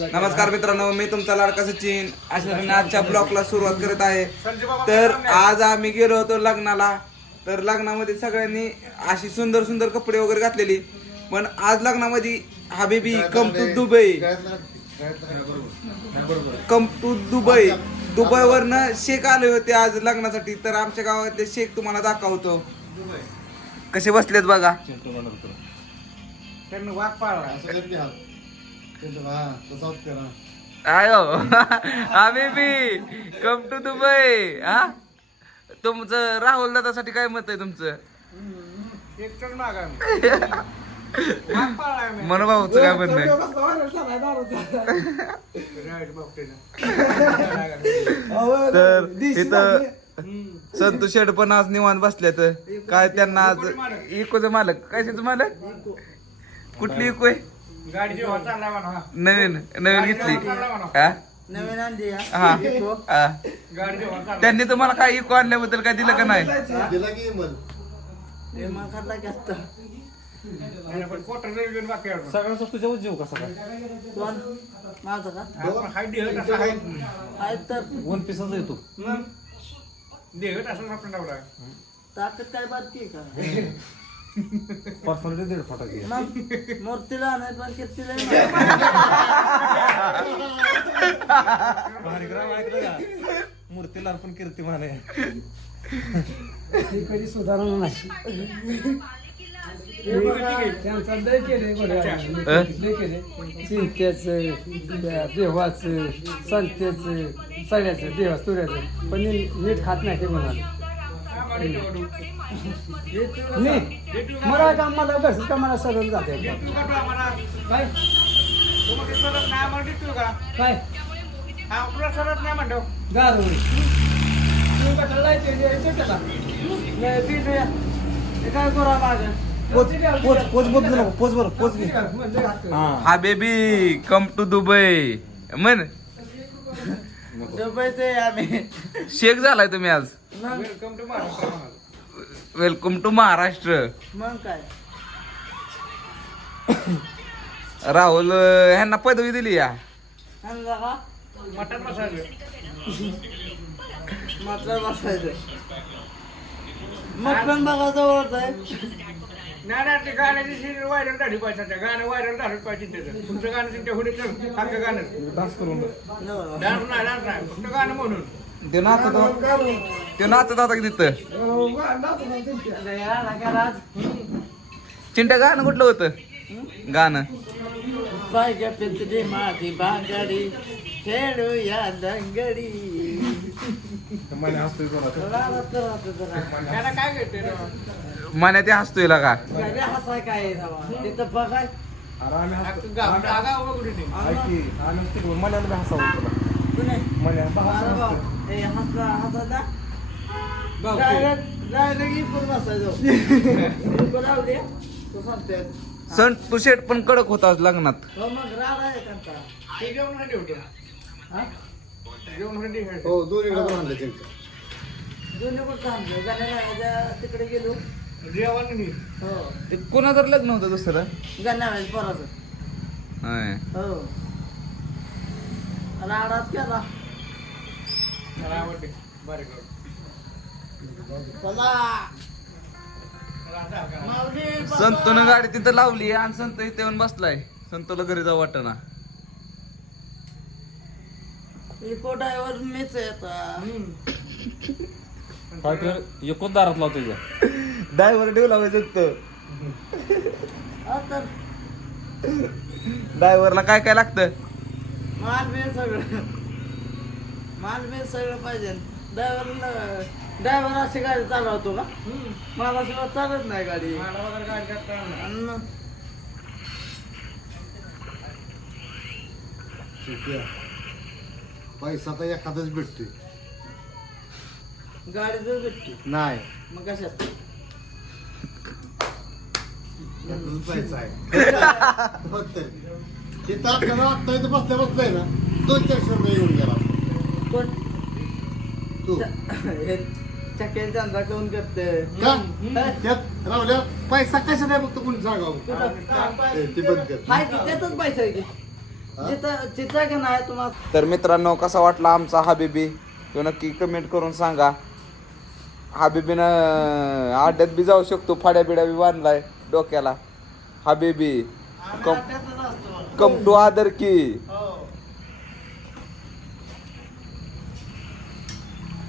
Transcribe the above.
नमस्कार मित्रांनो, मी तुमचा लाडका सचिन अशा आजच्या ब्लॉगला सुरुवात करत आहे. तर आज आम्ही गेलो होतो लग्नाला. तर लग्नामध्ये सगळ्यांनी अशी सुंदर सुंदर कपडे वगैरे घातलेली. पण आज लग्नामध्ये हबीबी कम टू दुबई दुबईवरनं शेख आले होते आज लग्नासाठी. तर आमच्या गावातले शेख तुम्हाला दाखवतो कसे बसलेत बघा. आयो हबीबी कम टू दुबई. हा, तुमचं राहुल दादासाठी काय मत आहे तुमचं? मनोभाऊचं काय म्हणणं आहे? तर इथं संतोष शेठ पण आज निवांत बसल्यात. काय त्यांना आज इकोचं मालक, कशाचं मालक, कुठली इको आहे? नवीन नवीन घेतली हा. त्यांनी तुम्हाला काय इको आणल्याबद्दल काय दिलं का नाही? सगळ्यांचा तुझ्या उद्योग कसा काय? वन पीसच येतो ताकद काय बारकी का पर्सनली दीड फटाके मूर्तीला नाही पण कीर्तीला कार्यक्रम ऐकलं का? मूर्तीला पण कीर्तिमान आहे. कधी सुधारणा नाही. त्यांचा लय केले चिंतेचं, देवाचं, संतेचं, सगळ्याचं, देवा तुऱ्याचं, पण नीट खात नाही ते म्हणाले. मला काम, मला कसं का मला सगळं जाते काय काय दारू काय करा माझं हा बेबी कम टू दुबई म्हण. दुबईचे आम्ही शेख झालाय तुम्ही आज. Welcome to Maharashtra. मग काय राहुल ह्यांना पदवी दिली या. आणला का मटण बसायचं मटण बघा जवळच आहे. नाही गाण्याची व्हायरल झाली पाहिजे, गाणं व्हायरल झालं पाहिजे. तुमचं गाणं तुमच्या हुडीत सारखं गाणं डान्स करून डान्स नाही फक्त गाणं म्हणून. ते नाचत होता की तिथं. चिंट्या गाणं कुठलं होतं गाणं? बायका पिंजरी माझी बांगडी खेळूया दंगडी. त्याला काय घेते मना ते हसतोय का? हसाय काय तिथं बघाय मल्याला हसावं तुला मल्या सण तू शेट पण कडक होता आज लग्नात. मग राड आहे त्यांचा. ते जेवणासाठी होतं. हा? जेवणासाठी हो दोन्ही आणलं त्यांचं. दोन्ही कुठं थांबलो गाण्याला तिकडे गेलो. जेवण नाही. हो ते कोणाचं लग्न होतं दुसरं? गाण्याला पोराचं. होय. हो राडाच केला. मला आवडते बारीक चला माऊली संतोनं गाडी तिथं लावली आणि संत इथे येऊन बसलाय. संतोला घरी जाऊ वाटना. इको ड्रायव्हर मीच येता. काय कर एकच दारात लावतो तुझ्या ड्रायव्हर ठेवला पाहिजे तर. आता ड्रायव्हरला काय काय लागतं? मालबेल सगळं पाहिजे. ड्रायव्हर अशी गाडी चालवतो का? मला शिवाय चालत नाही गाडी. मला वगैरे गाडी करता येणार नाही. आणि मग पैसा तर एखादाच भेटतोय. गाडी जर भेटते नाही मग कशात पैसा आहे फक्त तिथं आपल्याला आत्ता इथं बसल्या ना 200-400 रुपये येऊन गेला. कोण तू चक्क्याचा धंदा कोण करते? का त्यात रावल्या पैसा कशा नाही फक्त कोणी सांगावं ते बंद कर. हाय की त्यातच पैसा आहे की. चित्र का नाही तुम्हाला तर मित्रांनो कसा वाटला आमचा हबीबी तो नक्की कमेंट करून सांगा. हबीबीनं आड्यात बी जाऊ शकतो, फाड्या बिड्या बी बांधलाय डोक्याला. हबीबी कम टू आदर की